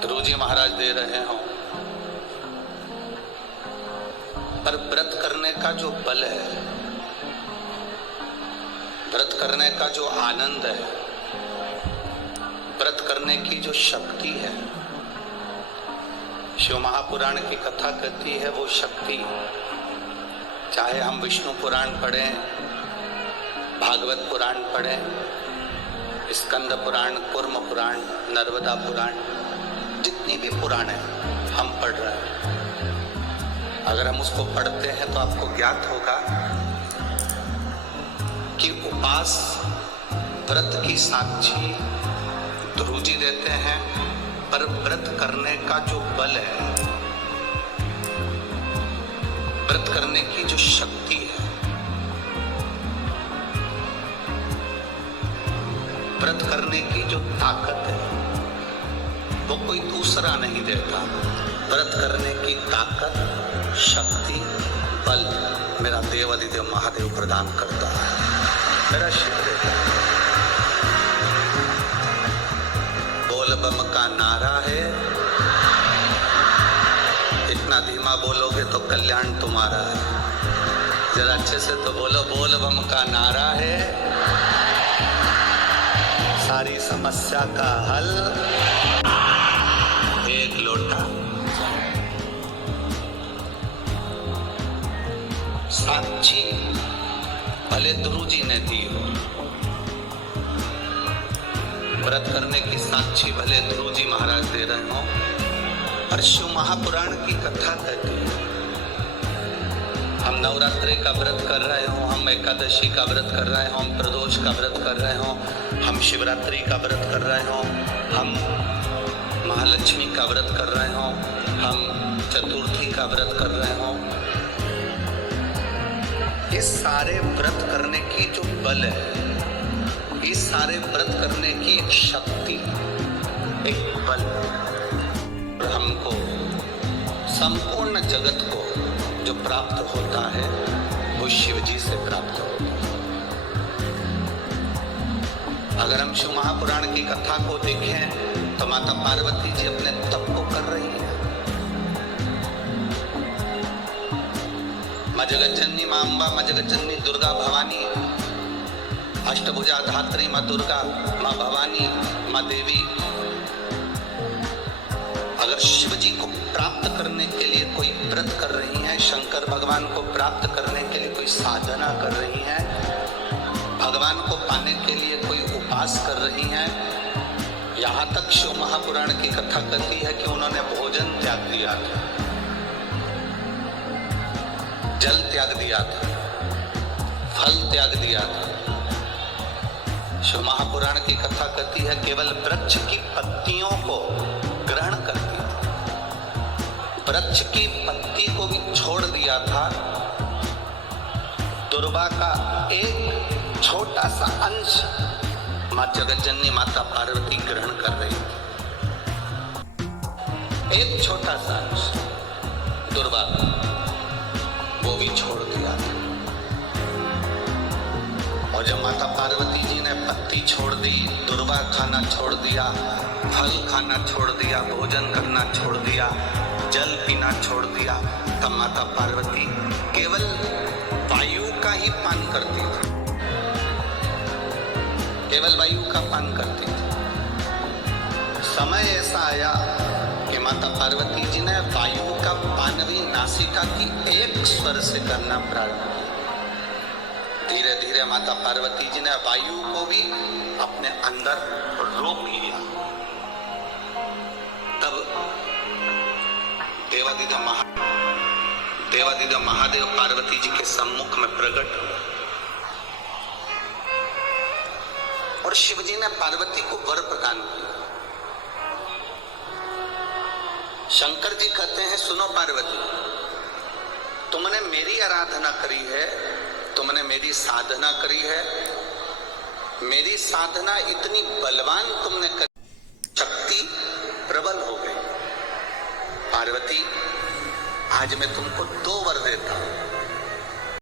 ध्रुव जी महाराज दे रहे हों, पर व्रत करने का जो बल है, व्रत करने का जो आनंद है, व्रत करने की जो शक्ति है, शिव महापुराण की कथा कहती है वो शक्ति, चाहे हम विष्णु पुराण पढ़ें, भागवत पुराण पढ़ें, स्कंद पुराण, कूर्म पुराण, नर्मदा पुराण, जितनी भी पुराण है हम पढ़ रहे हैं, अगर हम उसको पढ़ते हैं तो आपको ज्ञात होगा कि उपास व्रत की साक्षी ध्रुव जी देते हैं, पर व्रत करने का जो बल है, व्रत करने की जो शक्ति है, व्रत करने की जो ताकत है, वो कोई दूसरा नहीं देता। व्रत करने की ताकत, शक्ति, बल मेरा देवाधिदेव महादेव प्रदान करता है, मेरा शिव देता है। बोल बम का नारा है, इतना धीमा बोलोगे तो कल्याण तुम्हारा है। जरा अच्छे से तो बोलो, बोल बम का नारा है, सारी समस्या का हल एक लोटा साक्षी भले ध्रुव जी ने दी हो, व्रत करने की साक्षी भले ध्रुव जी महाराज दे रहे हो, और शिव महापुराण की कथा कहती है। हम नवरात्रि का व्रत कर रहे हो, हम एकादशी का व्रत कर रहे हो, हम प्रदोष का व्रत कर रहे हो, हम शिवरात्रि का व्रत कर रहे हो, हम महालक्ष्मी का व्रत कर रहे हो, हम चतुर्थी का व्रत कर रहे हो, इस सारे व्रत करने की जो बल है, इस सारे व्रत करने की एक शक्ति, एक बल हमको संपूर्ण जगत को जो प्राप्त होता है वो शिव जी से प्राप्त होता है। अगर हम शिव महापुराण की कथा को देखें तो माता पार्वती जी अपने तप को कर रही है। माँ जगज्जननी, माँ अम्बा, माँ जगज्जननी दुर्गा भवानी, अष्टभुजा धात्री माँ दुर्गा, माँ भवानी, माँ देवी, अगर शिव जी को प्राप्त करने के लिए कोई व्रत कर रही हैं, शंकर भगवान को प्राप्त करने के लिए कोई साधना कर रही हैं, भगवान को पाने के लिए कोई उपास कर रही हैं, यहाँ तक शिव महापुराण की कथा कहती है कि उन्होंने भोजन त्याग दिया था, जल त्याग दिया था, फल त्याग दिया था। शिव महापुराण की कथा कहती है केवल वृक्ष की पत्तियों को ग्रहण करती थी, वृक्ष की पत्ती को भी छोड़ दिया था। दुर्गा का एक छोटा सा अंश माँ जगज्जननी माता पार्वती ग्रहण कर रही थी, एक छोटा सा अंश दुर्गा वो भी छोड़ दिया था। और जब माता पार्वती जी ने पत्ती छोड़ दी, दुर्वा खाना छोड़ दिया, फल खाना छोड़ दिया, भोजन करना छोड़ दिया, जल पीना छोड़ दिया, तब माता पार्वती केवल वायु का ही पान करती थी, केवल वायु का पान करती थी। समय ऐसा आया कि माता पार्वती जी ने वायु का पान भी नासिका की एक स्वर से करना प्रारंभ किया। धीरे धीरे माता पार्वती जी ने वायु को भी अपने अंदर रोक लिया। तब देवाधिदेव महादेव पार्वती जी के सम्मुख में प्रकट हुए और शिव जी ने पार्वती को वर प्रदान किया। शंकर जी कहते हैं, सुनो पार्वती, तुमने मेरी आराधना करी है, तुमने मेरी साधना करी है, मेरी साधना इतनी बलवान तुमने करी, शक्ति प्रबल हो गई। पार्वती, आज मैं तुमको 2 वर देता हूं।